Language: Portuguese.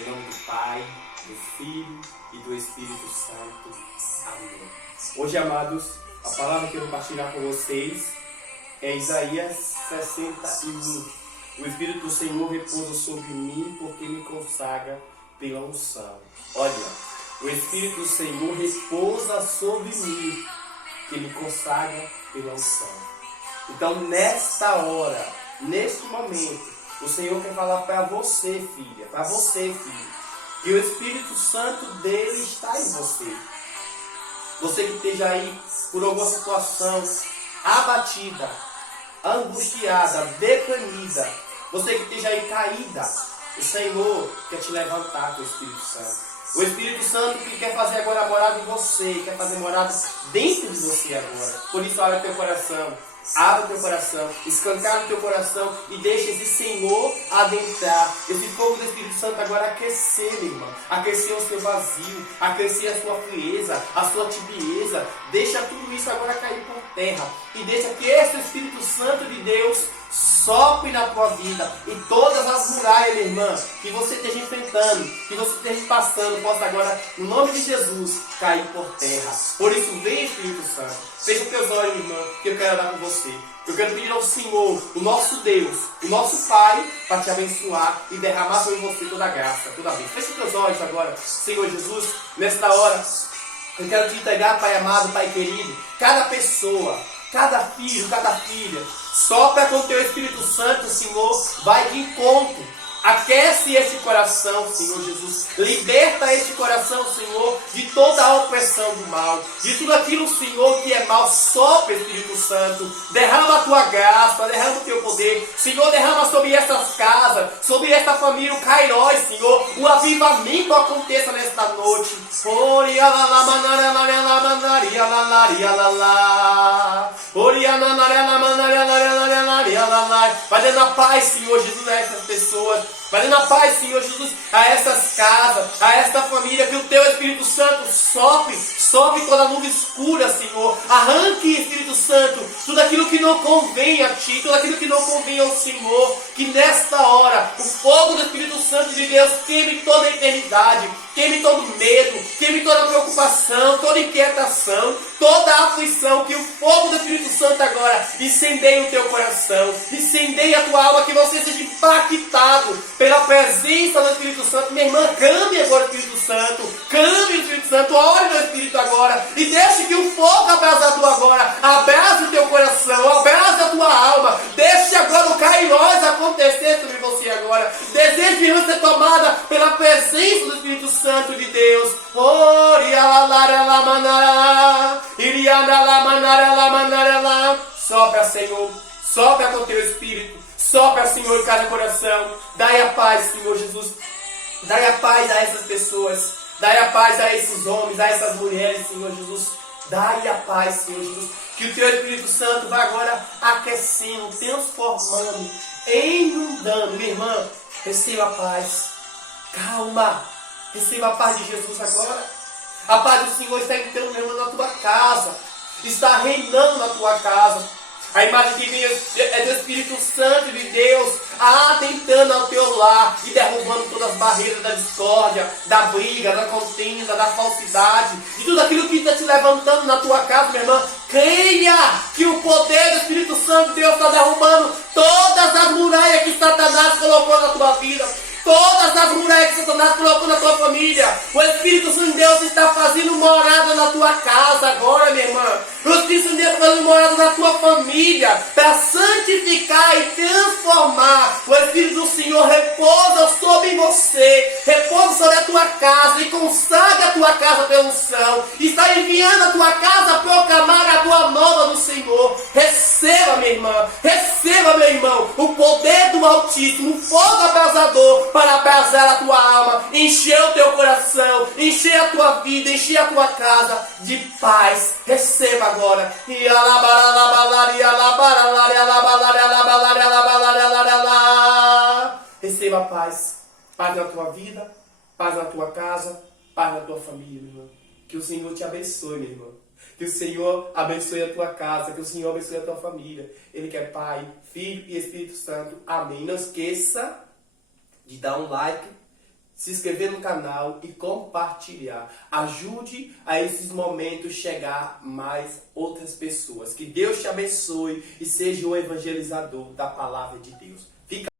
Em nome do Pai, do Filho e do Espírito Santo. Amém. Hoje, amados, a palavra que eu vou partilhar com vocês é Isaías 61. O Espírito do Senhor repousa sobre mim porque me consagra pela unção. Olha, o Espírito do Senhor repousa sobre mim que me consagra pela unção. Então, nesta hora, neste momento, o Senhor quer falar para você, filha, para você, filho, que o Espírito Santo dele está em você. Você que esteja aí por alguma situação abatida, angustiada, deprimida, você que esteja aí caída, o Senhor quer te levantar com o Espírito Santo. O Espírito Santo que quer fazer agora morada em você, quer fazer morada dentro de você agora. Por isso, abre teu coração. Abre o teu coração, escancara o teu coração e deixa esse Senhor adentrar. Esse fogo do Espírito Santo agora aquecer, meu irmão. Aquecer o seu vazio, aquecer a sua frieza, a sua tibieza. Deixa tudo isso agora cair por terra. E deixa que esse Espírito Santo de Deus sopre na tua vida. E todas as muralhas, minha irmã, que você esteja enfrentando, que você esteja passando, possa agora, no nome de Jesus, cair por terra. Por isso, vem Espírito Santo. Fecha os teus olhos, irmã, que eu quero orar com você. Eu quero pedir ao Senhor, o nosso Deus, o nosso Pai, para te abençoar e derramar sobre você toda a graça, toda a vez. Fecha os teus olhos agora, Senhor Jesus, nesta hora. Eu quero te entregar, Pai amado, Pai querido, cada pessoa, cada filho, cada filha, sopra com o teu Espírito Santo, Senhor, vai de encontro. Aquece este coração, Senhor Jesus. Liberta este coração, Senhor, de toda a opressão do mal. De tudo aquilo, Senhor, que é mal. Sopra, Espírito Santo. Derrama a tua graça, derrama o teu poder. Senhor, derrama sobre essas casas, sobre esta família, o Cairós, Senhor. O avivamento aconteça nesta noite. Vai dando a paz, Senhor Jesus, a essas pessoas. Vai dando a paz, Senhor Jesus, a essas casas, a esta família, que o teu Espírito Santo sopre toda a nuvem escura, Senhor. Arranque, Espírito Santo, tudo aquilo que não convém a Ti, tudo aquilo que não convém ao Senhor. Que nesta hora, o fogo do Espírito Santo de Deus queime toda a eternidade, queime todo medo, queime toda preocupação, toda inquietação, toda aflição. Que o fogo do Espírito Santo agora incendeie o teu coração, incendeie a tua alma, que você seja impactado pela presença do Espírito Santo. Minha irmã, clame agora o Espírito Santo, clame o Espírito Santo, ore no Espírito agora, e deixe que o fogo abrasador agora abrase o teu coração, abrase a tua alma. Deixe agora o Cairós acontecer sobre você agora. Deseje ser tomada pela presença do Espírito Santo de Deus. Sopra, Senhor, sopra com o teu Espírito. Sopra, Senhor, em cada coração. Dai a paz, Senhor Jesus. Dai a paz a essas pessoas. Dai a paz a esses homens, a essas mulheres, Senhor Jesus. Dai a paz, Senhor Jesus. Que o teu Espírito Santo vai agora aquecendo, transformando, inundando. Minha irmã, receba a paz. Calma. Receba a paz de Jesus agora. A paz do Senhor está entrando, meu irmão, na tua casa. Está reinando na tua casa. A imagem que vem é do Espírito Santo de Deus adentrando ao teu lar e derrubando todas as barreiras da discórdia, da briga, da contenda, da falsidade, de tudo aquilo que está te levantando na tua casa, minha irmã. Creia que o poder do Espírito Santo de Deus está derrubando todas as muralhas que Satanás colocou na tua vida. Todas as muralhas que Satanás colocou na tua família. O Espírito Santo de Deus está fazendo morada na tua casa agora, minha irmã. O Espírito Santo de Deus está fazendo morada na tua família, para santificar e transformar. O Espírito do Senhor repousa sobre você, repousa sobre a tua casa e consagra a tua casa pela unção. Está enviando a tua casa a proclamar a tua nova do Senhor. Receba, minha irmã, receba, meu irmão, o poder do Altíssimo, o fogo abrasador, para abrasar a tua alma, encher o teu coração, encher a tua vida, encher a tua casa de paz. Receba agora. Receba a paz. Paz na tua vida, paz na tua casa, paz na tua família, meu irmão. Que o Senhor te abençoe, meu irmão. Que o Senhor abençoe a tua casa, que o Senhor abençoe a tua família. Ele quer Pai, Filho e Espírito Santo. Amém. Não esqueça de dar um like, se inscrever no canal e compartilhar. Ajude a esses momentos chegar mais outras pessoas. Que Deus te abençoe e seja um evangelizador da palavra de Deus. Fica